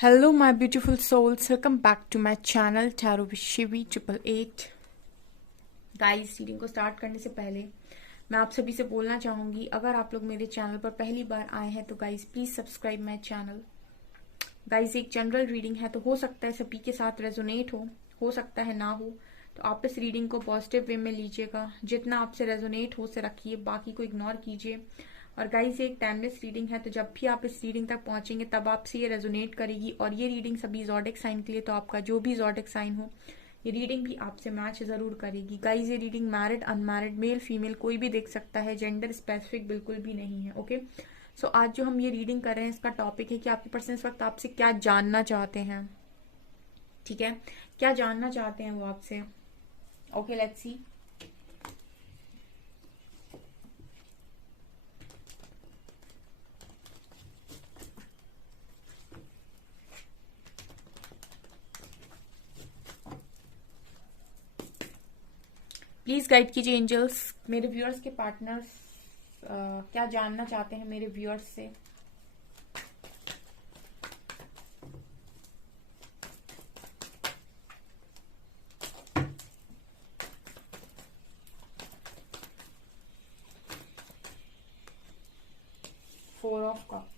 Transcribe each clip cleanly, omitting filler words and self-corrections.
Hello, my beautiful souls. Welcome back to my channel Tarot with Shivi 888. Guys, reading को start करने से पहले मैं आप सभी से बोलना चाहूंगी, अगर आप लोग मेरे चैनल पर पहली बार आए हैं तो guys please subscribe my channel. Guys, एक जनरल रीडिंग है तो हो सकता है सभी के साथ रेजोनेट हो सकता है ना हो, तो आप इस रीडिंग को पॉजिटिव वे में लीजिएगा। जितना आपसे रेजोनेट हो उसे रखिए, बाकी को इग्नोर कीजिए। और गाइस, ये एक टाइमलेस रीडिंग है, तो जब भी आप इस रीडिंग तक पहुंचेंगे तब आपसे ये रेजोनेट करेगी। और ये रीडिंग सभी ज़ोडिक साइन के लिए, तो आपका जो भी ज़ोडिक साइन हो ये रीडिंग भी आपसे मैच जरूर करेगी। गाइस, ये reading married unmarried male female कोई भी देख सकता है, जेंडर स्पेसिफिक बिल्कुल भी नहीं है। ओके, सो आज जो हम ये रीडिंग कर रहे हैं इसका टॉपिक है कि आपके पर्सन इस वक्त आपसे क्या जानना चाहते हैं। ठीक है, क्या जानना चाहते हैं वो आपसे। Okay, let's see. Please guide कीजिए एंजल्स, मेरे व्यूअर्स के पार्टनर्स क्या जानना चाहते हैं मेरे व्यूअर्स से। Four of cups,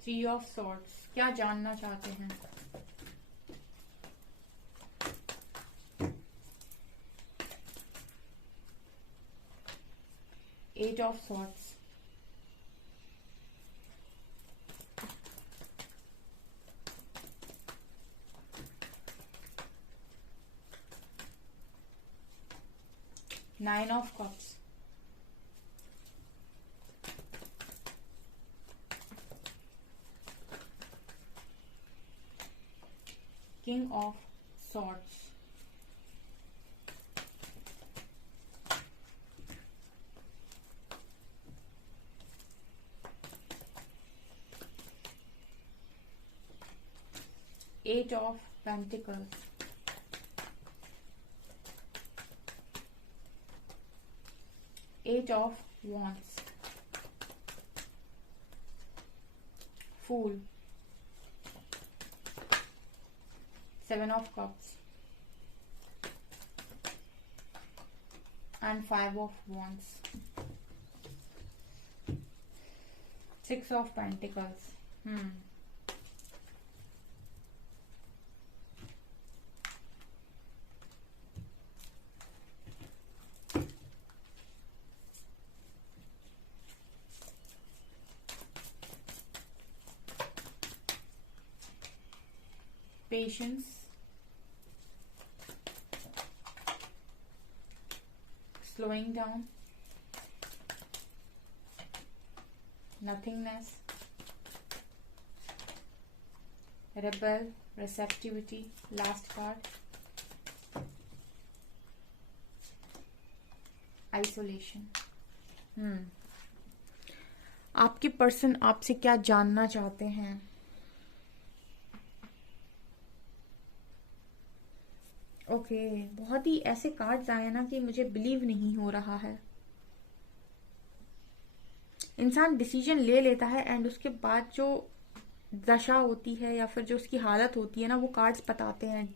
three of swords, क्या जानना चाहते हैं। Eight of swords, nine of cups, king of swords, eight of pentacles, eight of wands, fool, seven of cups and five of wands, six of pentacles. Patience, slowing down, nothingness, rebel, receptivity, last card, isolation. आपके person आपसे क्या जानना चाहते हैं। Okay, बहुत ही ऐसे cards आए ना कि मुझे बिलीव नहीं हो रहा है। इंसान डिसीजन ले लेता है एंड उसके बाद जो दशा होती है या फिर जो उसकी हालत होती है ना, वो कार्ड्स बताते हैं।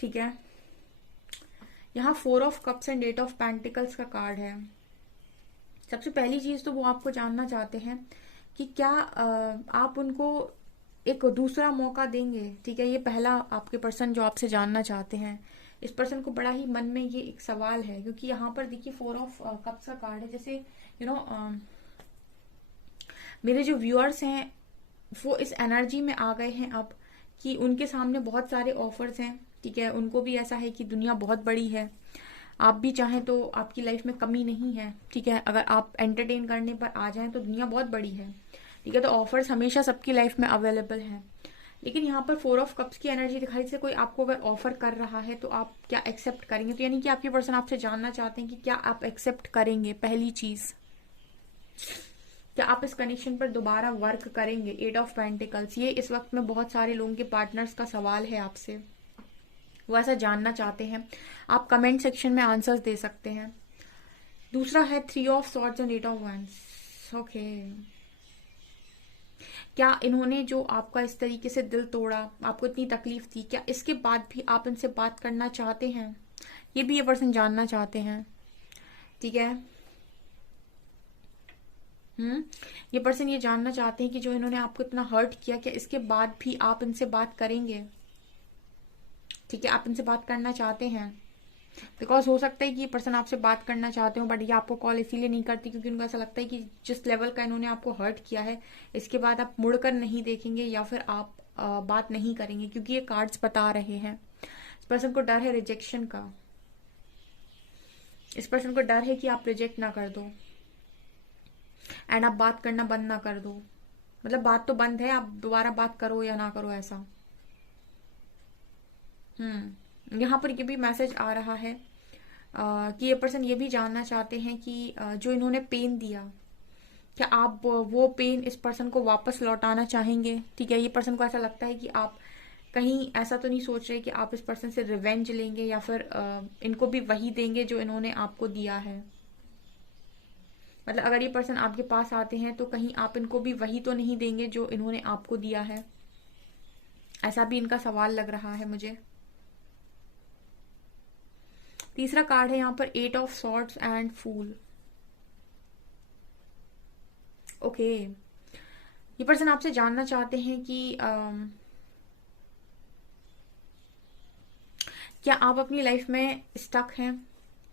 ठीक है, यहाँ four of cups and eight of pentacles का कार्ड है। सबसे पहली चीज तो वो आपको जानना चाहते हैं कि क्या आप उनको एक दूसरा मौका देंगे। ठीक है, ये पहला आपके पर्सन जो आपसे जानना चाहते हैं। इस पर्सन को बड़ा ही मन में ये एक सवाल है, क्योंकि यहाँ पर देखिए फोर ऑफ कप्स का कार्ड है। जैसे मेरे जो व्यूअर्स हैं वो इस एनर्जी में आ गए हैं अब कि उनके सामने बहुत सारे ऑफर्स हैं। ठीक है, उनको भी ऐसा है कि दुनिया बहुत बड़ी है, आप भी चाहें तो आपकी लाइफ में कमी नहीं है। ठीक है, अगर आप एंटरटेन करने पर आ जाएं तो दुनिया बहुत बड़ी है। ठीक है, तो ऑफर्स हमेशा सबकी लाइफ में अवेलेबल हैं। लेकिन यहाँ पर फोर ऑफ कप्स की एनर्जी दिखाई से कोई आपको अगर ऑफर कर रहा है तो आप क्या एक्सेप्ट करेंगे। तो यानी कि आपके पर्सन आपसे जानना चाहते हैं कि क्या आप एक्सेप्ट करेंगे, पहली चीज। क्या आप इस कनेक्शन पर दोबारा वर्क करेंगे? 8 ऑफ पेंटिकल्स, ये इस वक्त में बहुत सारे लोगों के पार्टनर्स का सवाल है आपसे, वो ऐसा जानना चाहते हैं। आप कमेंट सेक्शन में आंसर्स दे सकते हैं। दूसरा है 3 of swords and 8 of wands. Okay, क्या इन्होंने जो आपका इस तरीके से दिल तोड़ा, आपको इतनी तकलीफ दी, क्या इसके बाद भी आप इनसे बात करना चाहते हैं? ये भी ये पर्सन जानना चाहते हैं। ठीक है, ये पर्सन ये जानना चाहते हैं कि जो इन्होंने आपको इतना हर्ट किया, क्या इसके बाद भी आप इनसे बात करेंगे? ठीक है, आप इनसे बात करना चाहते हैं। बिकॉज हो सकता है कि ये पर्सन आपसे बात करना चाहते हो, बट ये आपको कॉल इसीलिए नहीं करती क्योंकि उनको ऐसा लगता है कि जिस लेवल का इन्होंने आपको हर्ट किया है, इसके बाद आप मुड़कर नहीं देखेंगे या फिर आप बात नहीं करेंगे, क्योंकि ये कार्ड्स बता रहे हैं इस पर्सन को डर है रिजेक्शन का। इस पर्सन को डर है कि आप रिजेक्ट ना कर दो एंड आप बात करना बंद ना कर दो। मतलब बात तो बंद है, आप दोबारा बात करो या ना करो, ऐसा। यहाँ पर ये भी मैसेज आ रहा है कि ये पर्सन ये भी जानना चाहते हैं कि जो इन्होंने पेन दिया, क्या आप वो पेन इस पर्सन को वापस लौटाना चाहेंगे? ठीक है, ये पर्सन को ऐसा लगता है कि आप कहीं ऐसा तो नहीं सोच रहे कि आप इस पर्सन से रिवेंज लेंगे या फिर इनको भी वही देंगे जो इन्होंने आपको दिया है। मतलब अगर ये पर्सन आपके पास आते हैं तो कहीं आप इनको भी वही तो नहीं देंगे जो इन्होंने आपको दिया है, ऐसा भी इनका सवाल लग रहा है मुझे। तीसरा कार्ड है यहाँ पर 8 of swords and fool. Okay, ये पर्सन आपसे जानना चाहते हैं कि क्या आप अपनी लाइफ में स्टक हैं?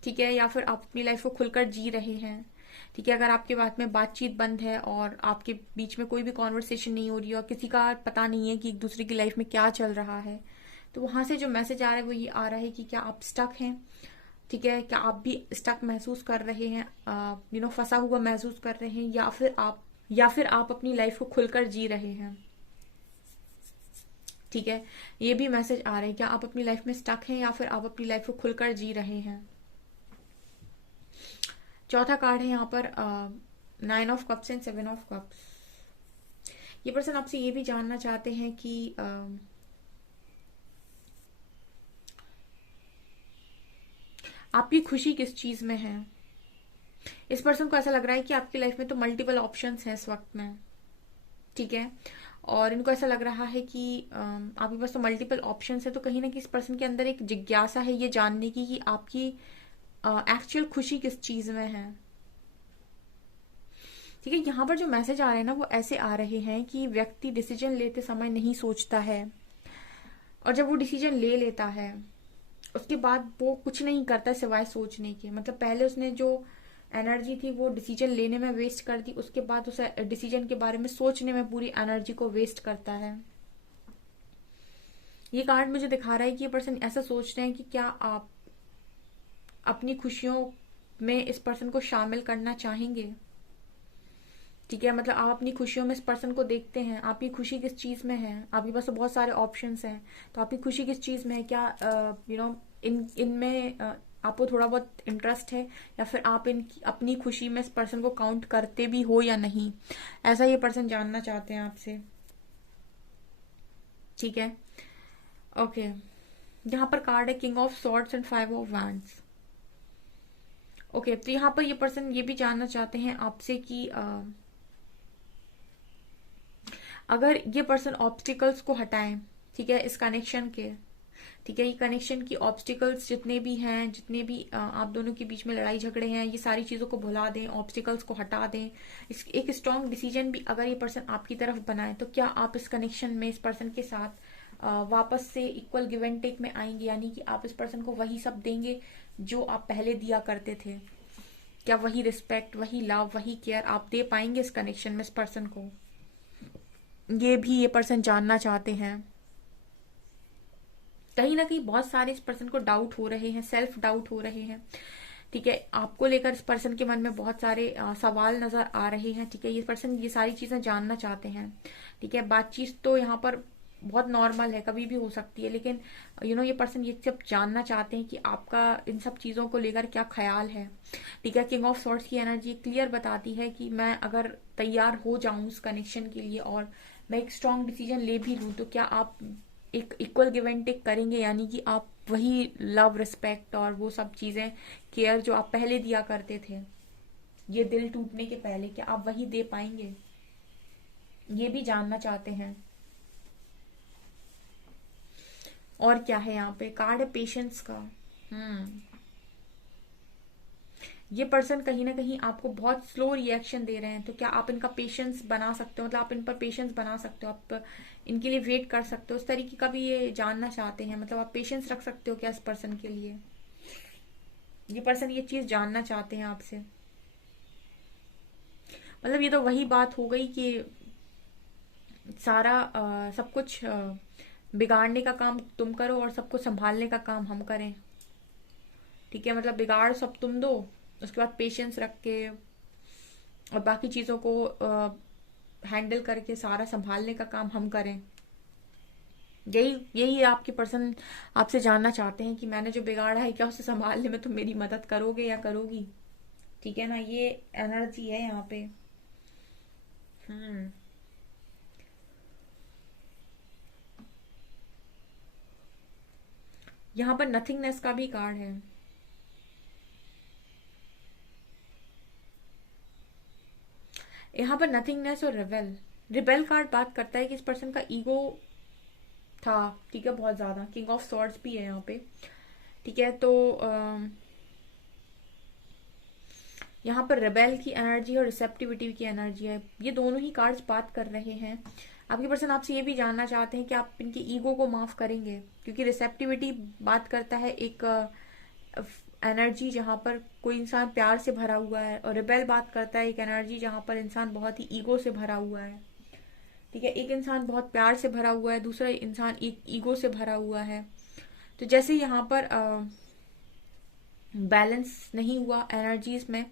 ठीक है, या फिर आप अपनी लाइफ को खुलकर जी रहे हैं? ठीक है, अगर आपके बात में बातचीत बंद है और आपके बीच में कोई भी कॉन्वर्सेशन नहीं हो रही है और किसी का पता नहीं है कि एक दूसरे की लाइफ में क्या चल रहा है, तो वहां से जो मैसेज आ रहा है वो ये आ रहा है कि क्या आप स्टक हैं? ठीक है, क्या आप भी स्टक महसूस कर रहे हैं, फंसा हुआ महसूस कर रहे हैं, या फिर आप अपनी लाइफ को खुलकर जी रहे हैं? ठीक है, ये भी मैसेज आ रहे हैं, क्या आप अपनी लाइफ में स्टक हैं या फिर आप अपनी लाइफ को खुलकर जी रहे हैं? चौथा कार्ड है यहाँ पर 9 of cups and 7 of cups. ये पर्सन आपसे ये भी जानना चाहते हैं कि आपकी खुशी किस चीज में है? इस पर्सन को ऐसा लग रहा है कि आपकी लाइफ में तो मल्टीपल ऑप्शंस हैं इस वक्त में। ठीक है, और इनको ऐसा लग रहा है कि आपके पास तो मल्टीपल ऑप्शंस है, तो कहीं ना कहीं इस पर्सन के अंदर एक जिज्ञासा है ये जानने की कि आपकी एक्चुअल खुशी किस चीज में है। ठीक है, यहाँ पर जो मैसेज आ रहे हैं ना वो ऐसे आ रहे हैं कि व्यक्ति डिसीजन लेते समय नहीं सोचता है, और जब वो डिसीजन ले लेता है उसके बाद वो कुछ नहीं करता सिवाय सोचने के। मतलब पहले उसने जो एनर्जी थी वो डिसीजन लेने में वेस्ट कर दी, उसके बाद उसे डिसीजन के बारे में सोचने में पूरी एनर्जी को वेस्ट करता है। ये कार्ड मुझे दिखा रहा है कि ये पर्सन ऐसा सोच रहे हैं कि क्या आप अपनी खुशियों में इस पर्सन को शामिल करना चाहेंगे? ठीक है, मतलब आप अपनी खुशियों में इस पर्सन को देखते हैं, आपकी खुशी किस चीज में है? आपके पास तो बहुत सारे ऑप्शंस हैं, तो आपकी खुशी किस चीज में है? क्या इनमें आपको थोड़ा बहुत इंटरेस्ट है, या फिर आप अपनी खुशी में इस पर्सन को काउंट करते भी हो या नहीं? ऐसा ये पर्सन जानना चाहते हैं आपसे। ठीक है, ओके, यहाँ पर कार्ड है king of swords and 5 of wands. Okay, तो यहाँ पर ये पर्सन ये भी जानना चाहते हैं आपसे कि अगर ये पर्सन ऑब्स्टिकल्स को हटाएं, ठीक है, इस कनेक्शन के, ठीक है, ये कनेक्शन की ऑब्स्टिकल्स जितने भी हैं, जितने भी आप दोनों के बीच में लड़ाई झगड़े हैं, ये सारी चीजों को भुला दें, ऑब्स्टिकल्स को हटा दें, एक स्ट्रॉन्ग डिसीजन भी अगर ये पर्सन आपकी तरफ बनाए, तो क्या आप इस कनेक्शन में इस पर्सन के साथ वापस से इक्वल गिव एंड टेक में आएंगे? यानी कि आप इस पर्सन को वही सब देंगे जो आप पहले दिया करते थे। क्या वही रिस्पेक्ट, वही लव, वही केयर आप दे पाएंगे इस कनेक्शन में इस पर्सन को? ये भी ये पर्सन जानना चाहते हैं। कहीं ना कहीं बहुत सारे इस पर्सन को डाउट हो रहे हैं, सेल्फ डाउट हो रहे हैं। ठीक है, आपको लेकर इस पर्सन के मन में बहुत सारे सवाल नजर आ रहे हैं। ठीक है, ये पर्सन ये सारी चीजें जानना चाहते हैं। ठीक है, बातचीत तो यहाँ पर बहुत नॉर्मल है, कभी भी हो सकती है, लेकिन ये पर्सन ये सब जानना चाहते हैं कि आपका इन सब चीज़ों को लेकर क्या ख्याल है। ठीक है, किंग ऑफ सॉर्ड्स की एनर्जी क्लियर बताती है कि मैं अगर तैयार हो जाऊं उस कनेक्शन के लिए और मैं एक स्ट्रांग डिसीजन ले भी लूं, तो क्या आप एक इक्वल गिव एंड टेक करेंगे, यानी कि आप वही लव, रिस्पेक्ट और वो सब चीज़ें, केयर जो आप पहले दिया करते थे ये दिल टूटने के पहले, क्या आप वही दे पाएंगे, ये भी जानना चाहते हैं। और क्या है यहाँ पे, कार्ड है पेशेंस का। ये पर्सन कहीं ना कहीं आपको बहुत स्लो रिएक्शन दे रहे हैं, तो क्या आप इनका पेशेंस बना सकते हो, मतलब आप इन पर पेशेंस बना सकते हो, आप इनके लिए वेट कर सकते हो, उस तरीके का भी ये जानना चाहते हैं, मतलब आप पेशेंस रख सकते हो क्या इस पर्सन के लिए। ये पर्सन ये चीज जानना चाहते हैं आपसे। मतलब ये तो वही बात हो गई कि सारा सब कुछ बिगाड़ने का काम तुम करो और सब कुछ संभालने का काम हम करें। ठीक है, मतलब बिगाड़ सब तुम दो, उसके बाद पेशेंस रख के और बाकी चीजों को हैंडल करके सारा संभालने का काम हम करें। यही यही आपके पर्सन आपसे जानना चाहते हैं कि मैंने जो बिगाड़ा है क्या उसे संभालने में तुम मेरी मदद करोगे या करोगी। ठीक है ना, ये एनर्जी है यहाँ पे। हम्म यहाँ पर नथिंगनेस का भी कार्ड है। यहाँ पर नथिंगनेस और रिबेल। रिबेल कार्ड बात करता है कि इस पर्सन का ईगो था, ठीक है, बहुत ज्यादा। किंग ऑफ सॉर्ड्स भी है यहाँ पे। ठीक है, तो यहाँ पर रेबेल की एनर्जी और रिसेप्टिविटी की एनर्जी है। ये दोनों ही कार्ड्स बात कर रहे हैं। आपके पर्सन आपसे ये भी जानना चाहते हैं कि आप इनके ईगो को माफ करेंगे, क्योंकि रिसेप्टिविटी बात करता है एक एनर्जी जहां पर कोई इंसान प्यार से भरा हुआ है, और रिबेल बात करता है एक एनर्जी जहां पर इंसान बहुत ही ईगो से भरा हुआ है। ठीक है, एक इंसान बहुत प्यार से भरा हुआ है, दूसरा इंसान एक ईगो से भरा हुआ है। तो जैसे यहाँ पर बैलेंस नहीं हुआ एनर्जीज में,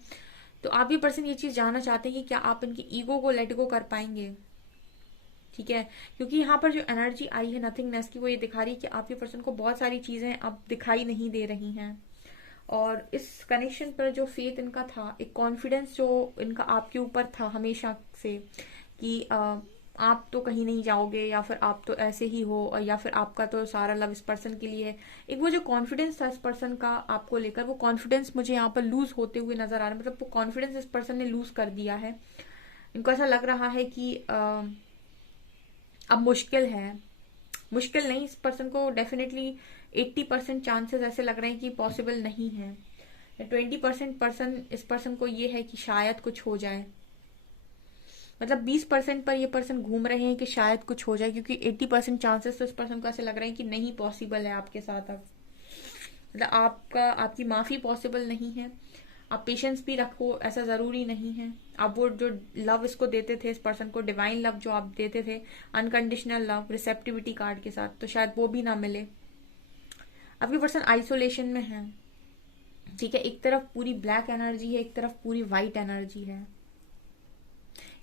तो आप ये पर्सन ये चीज जानना चाहते हैं कि क्या आप इनके ईगो को लेट गो कर पाएंगे। ठीक है, क्योंकि यहाँ पर जो एनर्जी आई है नथिंगनेस की, वो ये दिखा रही है कि आपके पर्सन को बहुत सारी चीजें अब दिखाई नहीं दे रही हैं, और इस कनेक्शन पर जो फेथ इनका था, एक कॉन्फिडेंस जो इनका आपके ऊपर था हमेशा से कि आप तो कहीं नहीं जाओगे, या फिर आप तो ऐसे ही हो, और या फिर आपका तो सारा लव इस पर्सन के लिए है। एक वो जो कॉन्फिडेंस था इस पर्सन का आपको लेकर, वो कॉन्फिडेंस मुझे यहाँ पर लूज होते हुए नजर आ रहा है। मतलब वो कॉन्फिडेंस इस पर्सन ने लूज कर दिया है। इनको ऐसा लग रहा है कि अब मुश्किल है, मुश्किल नहीं, इस पर्सन को डेफिनेटली 80% चांसेस ऐसे लग रहे हैं कि पॉसिबल नहीं है। 20% पर्सन इस पर्सन को ये है कि शायद कुछ हो जाए। मतलब 20% पर ये पर्सन घूम रहे हैं कि शायद कुछ हो जाए, क्योंकि 80% चांसेस तो इस पर्सन को ऐसे लग रहे हैं कि नहीं पॉसिबल है आपके साथ अब। मतलब आपकी माफी पॉसिबल नहीं है। आप पेशेंस भी रखो, ऐसा जरूरी नहीं है। आप वो जो लव इसको देते थे इस पर्सन को, डिवाइन लव जो आप देते थे, अनकंडीशनल लव रिसेप्टिविटी कार्ड के साथ, तो शायद वो भी ना मिले। आपकी पर्सन आइसोलेशन में है। ठीक है, एक तरफ पूरी ब्लैक एनर्जी है, एक तरफ पूरी व्हाइट एनर्जी है।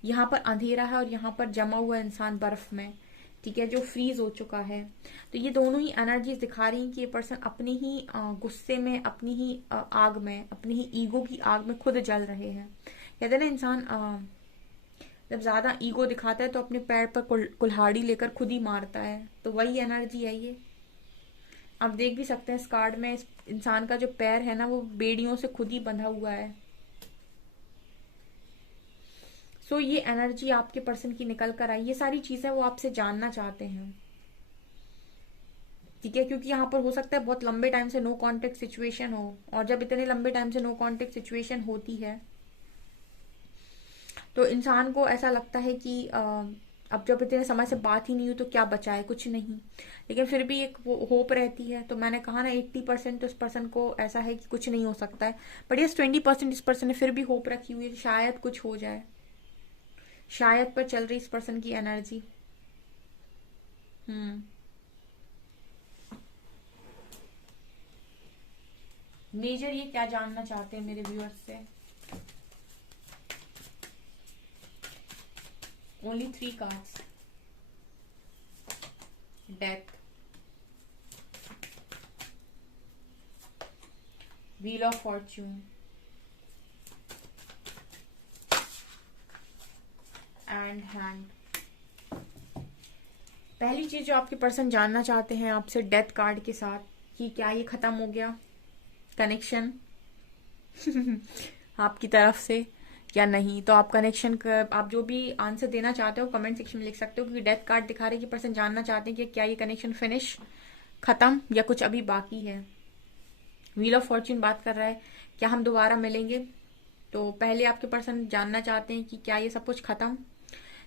यहाँ पर अंधेरा है और यहाँ पर जमा हुआ इंसान बर्फ में, ठीक है, जो फ्रीज हो चुका है। तो ये दोनों ही एनर्जीज दिखा रही हैं कि ये पर्सन अपने ही गुस्से में, अपनी ही आग में, अपनी ही ईगो की आग में खुद जल रहे हैं। कहते हैं ना, इंसान जब ज्यादा ईगो दिखाता है तो अपने पैर पर कुल्हाड़ी लेकर खुद ही मारता है, तो वही एनर्जी है ये। आप देख भी सकते हैं इस कार्ड में, इस इंसान का जो पैर है ना, वो बेड़ियों से खुद ही बंधा हुआ है। सो ये एनर्जी आपके पर्सन की निकल कर आई। ये सारी चीजें वो आपसे जानना चाहते हैं। ठीक है, क्योंकि यहाँ पर हो सकता है बहुत लंबे टाइम से नो कांटेक्ट सिचुएशन हो, और जब इतने लंबे टाइम से नो कांटेक्ट सिचुएशन होती है तो इंसान को ऐसा लगता है कि अब जब इतने समय से बात ही नहीं हुई तो क्या बचा है, कुछ नहीं। लेकिन फिर भी एक वो होप रहती है। तो मैंने कहा ना, 80% तो इस पर्सन को ऐसा है कि कुछ नहीं हो सकता है, बट ये 20% इस पर्सन ने फिर भी होप रखी हुई है कि शायद कुछ हो जाए। शायद पर चल रही इस पर्सन की एनर्जी। हम्म मेजर ये क्या जानना चाहते हैं मेरे व्यूअर्स से। Only 3 cards. Death, wheel of Fortune and hand. पहली चीज जो आपके पर्सन जानना चाहते हैं आपसे डेथ कार्ड के साथ कि क्या ये खत्म हो गया कनेक्शन आपकी तरफ से या नहीं। तो आप कनेक्शन आप जो भी आंसर देना चाहते हो कमेंट सेक्शन में लिख सकते हो, क्योंकि डेथ कार्ड दिखा रहे हैं कि पर्सन जानना चाहते हैं कि क्या ये कनेक्शन फिनिश, खत्म या कुछ अभी बाकी है। व्हील ऑफ फॉर्च्यून बात कर रहा है क्या हम दोबारा मिलेंगे। तो पहले आपके पर्सन जानना चाहते हैं कि क्या ये सब कुछ खत्म।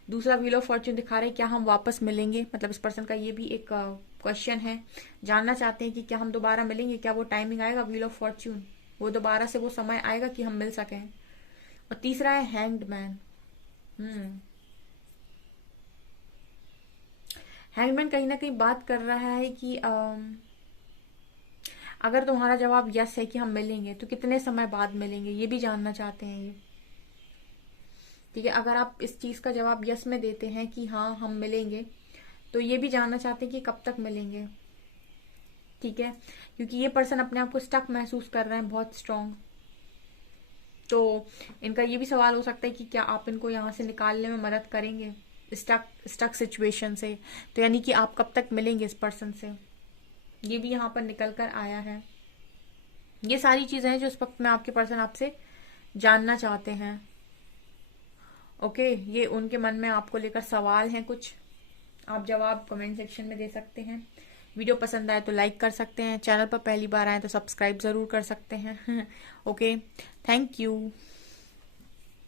दूसरा व्हील ऑफ फॉर्च्यून दिखा रहे हैं क्या हम वापस मिलेंगे, मतलब इस पर्सन का ये भी एक क्वेश्चन है, जानना चाहते हैं कि क्या हम दोबारा मिलेंगे, क्या वो टाइमिंग आएगा व्हील ऑफ फॉर्च्यून, वो दोबारा से वो समय आएगा कि हम मिल सकें। और तीसरा है हैंग्ड मैन। हैंगमैन कहीं ना कहीं बात कर रहा है कि अगर तुम्हारा जवाब यस है कि हम मिलेंगे तो कितने समय बाद मिलेंगे, ये भी जानना चाहते हैं ये। ठीक है, अगर आप इस चीज का जवाब यस में देते हैं कि हाँ हम मिलेंगे, तो ये भी जानना चाहते हैं कि कब तक मिलेंगे। ठीक है, क्योंकि ये पर्सन अपने आप को स्टक महसूस कर रहे हैं, बहुत स्ट्रांग। तो इनका ये भी सवाल हो सकता है कि क्या आप इनको यहाँ से निकालने में मदद करेंगे स्टक सिचुएशन से। तो यानी कि आप कब तक मिलेंगे इस पर्सन से, ये भी यहाँ पर निकल कर आया है। ये सारी चीजें हैं जो इस वक्त में आपके पर्सन आपसे जानना चाहते हैं। ओके, ये उनके मन में आपको लेकर सवाल हैं कुछ, आप जवाब कमेंट सेक्शन में दे सकते हैं। वीडियो पसंद आए तो लाइक कर सकते हैं, चैनल पर पहली बार आए तो सब्सक्राइब जरूर कर सकते हैं। Okay, thank you.